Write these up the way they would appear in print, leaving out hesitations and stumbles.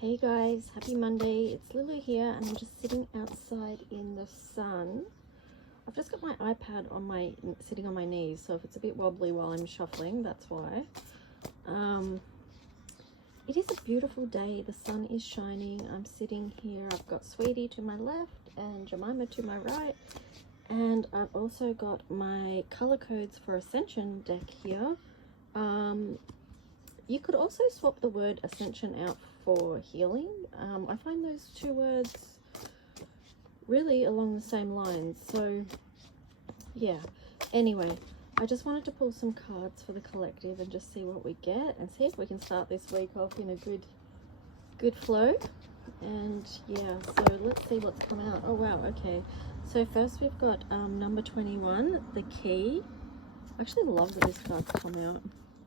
Hey guys, happy Monday. It's Lulu here and I'm just sitting outside in the sun. I've just got my iPad on sitting on my knees, so if it's a bit wobbly while I'm shuffling, that's why. It is a beautiful day. The sun is shining. I'm sitting here. I've got Sweetie to my left and Jemima to my right. And I've also got my color codes for Ascension deck here. You could also swap the word Ascension out for healing. I find those two words really along the same lines. So yeah, anyway, I just wanted to pull some cards for the collective and just see what we get and see if we can start this week off in a good flow. And yeah, so let's see what's come out. Oh wow, okay. So first we've got number 21, the key. I actually love that this card's come out.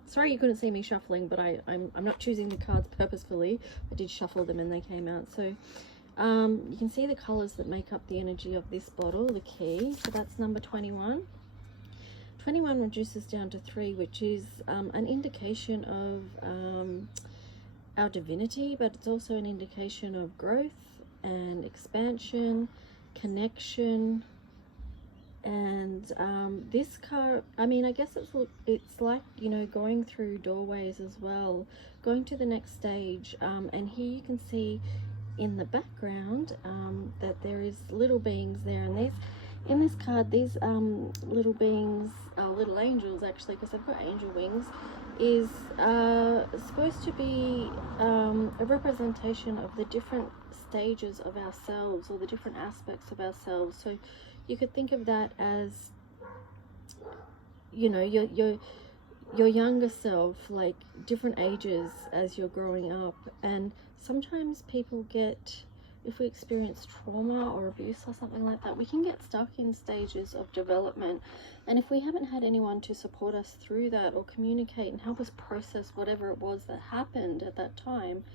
Sorry you couldn't see me shuffling, but I'm not choosing the cards purposefully. I did shuffle them and they came out. So you can see the colors that make up the energy of this bottle, the key. So that's number 21. 21 reduces down to 3, which is an indication of our divinity, but it's also an indication of growth and expansion, connection. And this card, I mean, I guess it's like, you know, going through doorways as well, going to the next stage. And here you can see in the background that there is little beings there, and in this card, these little beings, little angels actually, because they've got angel wings, is supposed to be a representation of the different stages of ourselves, or the different aspects of ourselves. So you could think of that as, you know, your younger self, like different ages as you're growing up. And sometimes people get, if we experience trauma or abuse or something like that, we can get stuck in stages of development. And if we haven't had anyone to support us through that, or communicate and help us process whatever it was that happened at that time,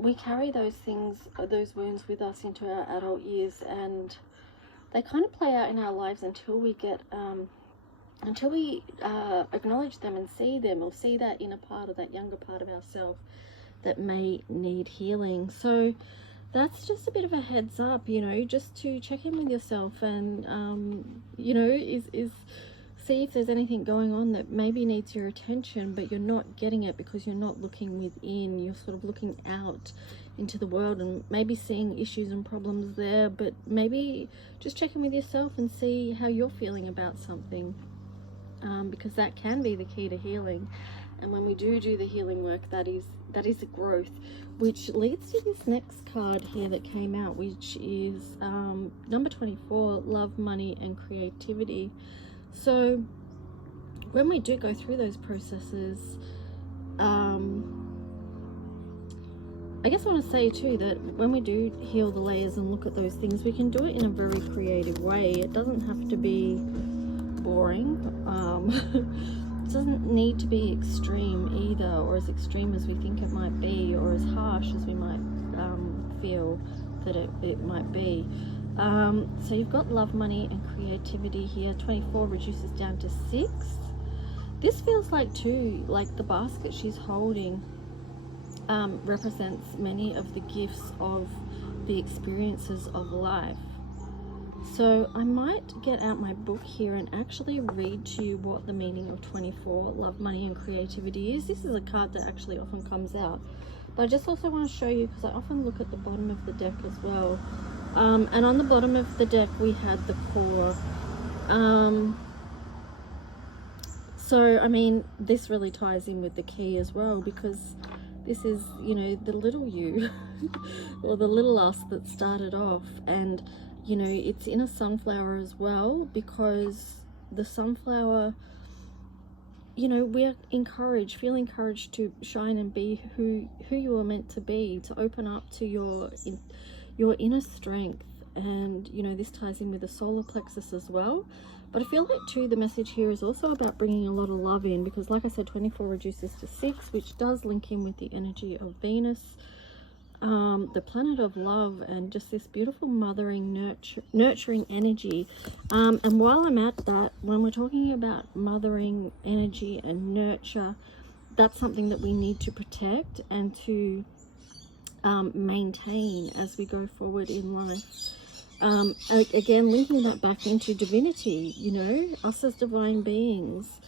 we carry those things, those wounds with us into our adult years, and they kind of play out in our lives until we get, acknowledge them and see them, or see that inner part, or that younger part of ourselves that may need healing. So that's just a bit of a heads up, you know, just to check in with yourself and, you know, see if there's anything going on that maybe needs your attention, but you're not getting it because you're not looking within. You're sort of looking out into the world and maybe seeing issues and problems there, but maybe just check in with yourself and see how you're feeling about something, because that can be the key to healing. And when we do the healing work, that is a growth, which leads to this next card here that came out, which is number 24, love, money, and creativity. So when we do go through those processes, I guess I want to say too that when we do heal the layers and look at those things, we can do it in a very creative way. It doesn't have to be boring. It doesn't need to be extreme either, or as extreme as we think it might be, or as harsh as we might feel that it might be. So you've got love, money, and creativity here. 24 reduces down to 6. This feels like too, like the basket she's holding represents many of the gifts of the experiences of life. So I might get out my book here and actually read to you what the meaning of 24, love, money, and creativity is. This is a card that actually often comes out, but I just also want to show you, because I often look at the bottom of the deck as well. And on the bottom of the deck we had the core. So I mean, this really ties in with the key as well, because this is, you know, the little you or the little us that started off. And you know, it's in a sunflower as well, because the sunflower, you know, we're encouraged, feel encouraged to shine and be who you are meant to be, to open up to your inner strength. And you know, this ties in with the solar plexus as well. But I feel like too, the message here is also about bringing a lot of love in, because like I said, 24 reduces to 6, which does link in with the energy of Venus, the planet of love, and just this beautiful mothering, nurturing energy. And while I'm at that, when we're talking about mothering energy and nurture, that's something that we need to protect and to maintain as we go forward in life. Again, linking that back into divinity, you know, us as divine beings,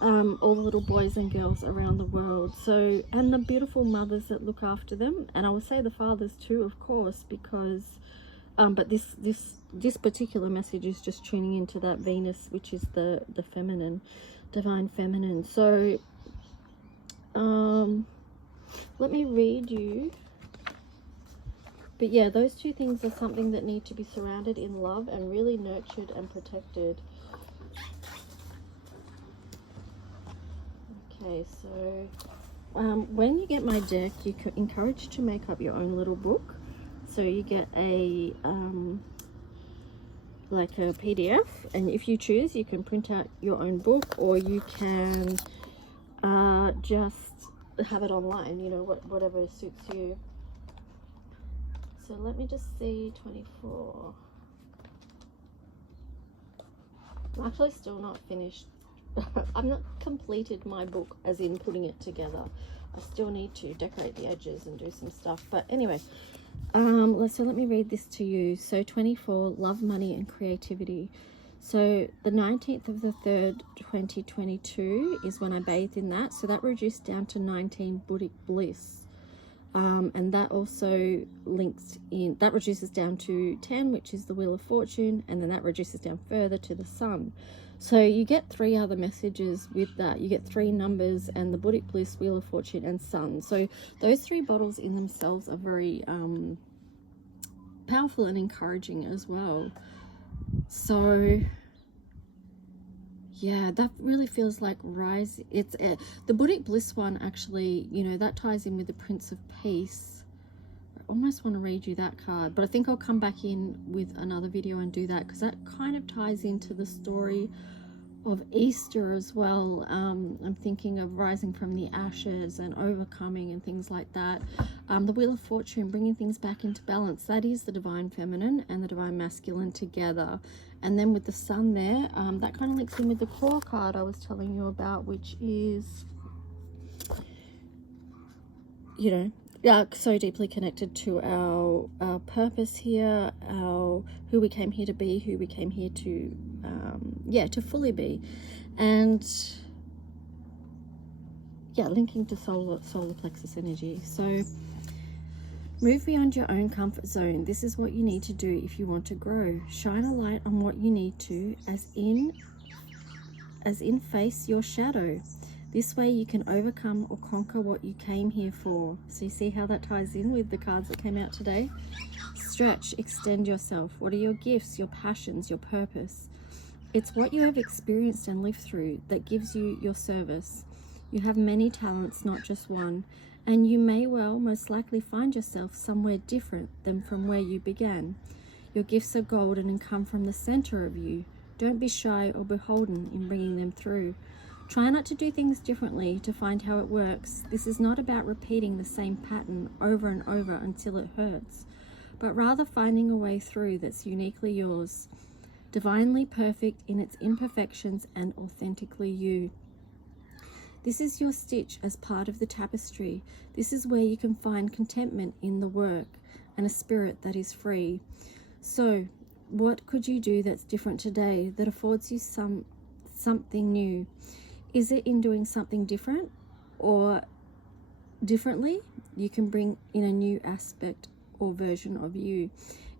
all the little boys and girls around the world. So, and the beautiful mothers that look after them, and I would say the fathers too, of course, because but this particular message is just tuning into that Venus, which is the feminine, divine feminine. So let me read you. But yeah, those two things are something that need to be surrounded in love and really nurtured and protected. Okay, so when you get my deck, you're encouraged to make up your own little book. So you get a like a PDF, and if you choose, you can print out your own book, or you can just have it online, you know, whatever suits you. So let me just see 24. I'm actually still not finished. I've not completed my book, as in putting it together. I still need to decorate the edges and do some stuff. But anyway, so let me read this to you. So 24, love, money, and creativity. So the 19th of the 3rd, 2022 is when I bathed in that. So that reduced down to 19, Buddhic bliss. And that also links in, that reduces down to 10, which is the Wheel of Fortune, and then that reduces down further to the Sun. So you get 3 other messages with that. You get 3 numbers and the Buddhic bliss, Wheel of Fortune, and Sun. So those 3 bottles in themselves are very powerful and encouraging as well. So yeah, that really feels like rise. It's the Buddhic bliss one, actually, you know, that ties in with the Prince of Peace. I almost want to read you that card, but I think I'll come back in with another video and do that, because that kind of ties into the story of Easter as well. I'm thinking of rising from the ashes and overcoming and things like that. The Wheel of Fortune, bringing things back into balance. That is the divine feminine and the divine masculine together. And then with the Sun there, that kind of links in with the core card I was telling you about, which is, you know, so deeply connected to our purpose here, our who we came here to be, who we came here to to fully be. And yeah, linking to solar plexus energy. So move beyond your own comfort zone. This is what you need to do if you want to grow. Shine a light on what you need to, as in face your shadow. This way you can overcome or conquer what you came here for. So you see how that ties in with the cards that came out today? Stretch, extend yourself. What are your gifts, your passions, your purpose? It's what you have experienced and lived through that gives you your service. You have many talents, not just one, and you may well most likely find yourself somewhere different than from where you began. Your gifts are golden and come from the center of you. Don't be shy or beholden in bringing them through. Try not to do things differently to find how it works. This is not about repeating the same pattern over and over until it hurts, but rather finding a way through that's uniquely yours, divinely perfect in its imperfections and authentically you. This is your stitch as part of the tapestry. This is where you can find contentment in the work and a spirit that is free. So, what could you do that's different today that affords you something new? Is it in doing something different or differently? You can bring in a new aspect or version of you.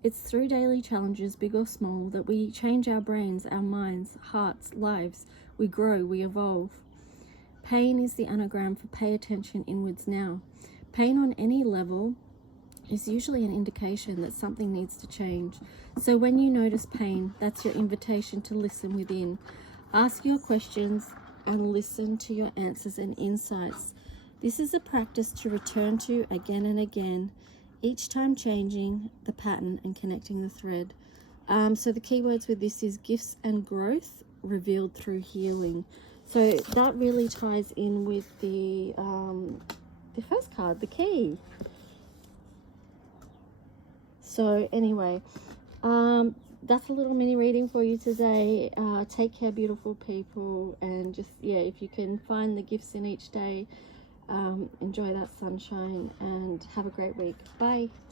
It's through daily challenges, big or small, that we change our brains, our minds, hearts, lives. We grow, we evolve. Pain is the anagram for pay attention inwards now. Pain on any level is usually an indication that something needs to change. So when you notice pain, that's your invitation to listen within. Ask your questions and listen to your answers and insights. This is a practice to return to again and again, each time changing the pattern and connecting the thread. So the keywords with this is gifts and growth revealed through healing. So that really ties in with the first card, the key. So anyway, that's a little mini reading for you today. Take care, beautiful people, and just, yeah, if you can find the gifts in each day, Enjoy that sunshine and have a great week. Bye.